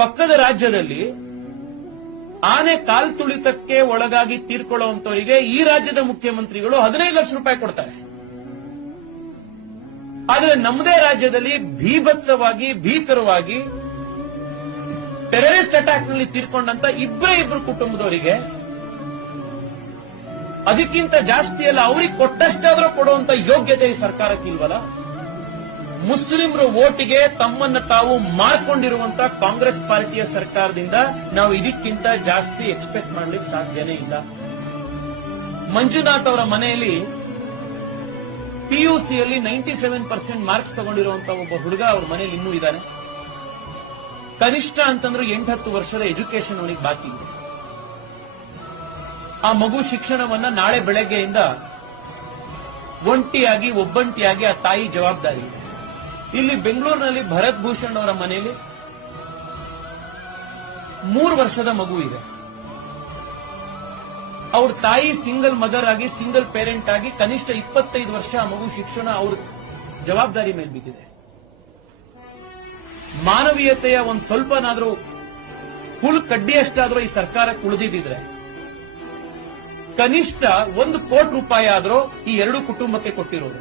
ಪಕ್ಕದ ರಾಜ್ಯದಲ್ಲಿ ಆನೆ ಕಾಲ್ ತುಳಿತಕ್ಕೆ ಒಳಗಾಗಿ ತೀರ್ಕೊಳ್ಳುವಂತವರಿಗೆ ಈ ರಾಜ್ಯದ ಮುಖ್ಯಮಂತ್ರಿಗಳು 15 ಲಕ್ಷ ರೂಪಾಯಿ ಕೊಡ್ತಾರೆ. ಆದರೆ ನಮ್ಮದೇ ರಾಜ್ಯದಲ್ಲಿ ಭೀಭತ್ಸವಾಗಿ ಭೀಕರವಾಗಿ ಟೆರರಿಸ್ಟ್ ಅಟ್ಯಾಕ್ ನಲ್ಲಿ ತೀರ್ಕೊಂಡಂತ ಇಬ್ಬರು ಕುಟುಂಬದವರಿಗೆ ಅದಕ್ಕಿಂತ ಜಾಸ್ತಿ ಅಲ್ಲ, ಅವ್ರಿಗೆ ಕೊಟ್ಟಷ್ಟಾದ್ರೂ ಕೊಡುವಂತ ಯೋಗ್ಯತೆ ಈ ಸರ್ಕಾರಕ್ಕೆ ಇಲ್ವಲ್ಲ. ಮುಸ್ಲಿಮರ ವೋಟಿಗೆ ತಮ್ಮನ್ನ ತಾವು ಮಾರ್ಕೊಂಡಿರುವಂತ ಕಾಂಗ್ರೆಸ್ ಪಾರ್ಟಿಯ ಸರ್ಕಾರದಿಂದ ನಾವು ಇದಕ್ಕಿಂತ ಜಾಸ್ತಿ ಎಕ್ಸ್ಪೆಕ್ಟ್ ಮಾಡ್ಲಿಕ್ಕೆ ಸಾಧ್ಯನೇ ಇಲ್ಲ. ಮಂಜುನಾಥ್ ಅವರ ಮನೆಯಲ್ಲಿ ಪಿಯುಸಿಯಲ್ಲಿ 97% ಮಾರ್ಕ್ಸ್ ತಗೊಂಡಿರುವಂತ ಒಬ್ಬ ಹುಡುಗ ಅವ್ರ ಮನೆಯಲ್ಲಿ ಇನ್ನೂ ಇದ್ದಾನೆ. ಕನಿಷ್ಠ ಅಂತಂದ್ರೆ 8-10 ವರ್ಷದ ಎಜುಕೇಶನ್ ಅವನಿಗೆ ಬಾಕಿ ಇದೆ. ಆ ಮಗು ಶಿಕ್ಷಣವನ್ನ ನಾಳೆ ಬೆಳಗ್ಗೆಯಿಂದ ಒಬ್ಬಂಟಿಯಾಗಿ ಆ ತಾಯಿ ಜವಾಬ್ದಾರಿ ಇದೆ. ಇಲ್ಲಿ ಬೆಂಗಳೂರಿನಲ್ಲಿ ಭರತ್ ಭೂಷಣ್ ಅವರ ಮನೆಯಲ್ಲಿ 3 ವರ್ಷದ ಮಗು ಇದೆ. ಅವ್ರ ತಾಯಿ ಸಿಂಗಲ್ ಮದರ್ ಆಗಿ ಸಿಂಗಲ್ ಪೇರೆಂಟ್ ಆಗಿ ಕನಿಷ್ಠ 25 ವರ್ಷ ಆ ಮಗು ಶಿಕ್ಷಣ ಅವ್ರ ಜವಾಬ್ದಾರಿ ಮೇಲೆ ಬಿದ್ದಿದೆ. ಮಾನವೀಯತೆಯ ಒಂದ್ ಸ್ವಲ್ಪನಾದ್ರೂ ಹುಲ್ ಕಡ್ಡಿಯಷ್ಟಾದ್ರೂ ಈ ಸರ್ಕಾರಕ್ಕೆ ಉಳಿದಿದ್ರೆ ಕನಿಷ್ಠ 1 ಕೋಟಿ ರೂಪಾಯಿ ಆದ್ರೂ ಈ 2 ಕುಟುಂಬಕ್ಕೆ ಕೊಟ್ಟಿರೋದು.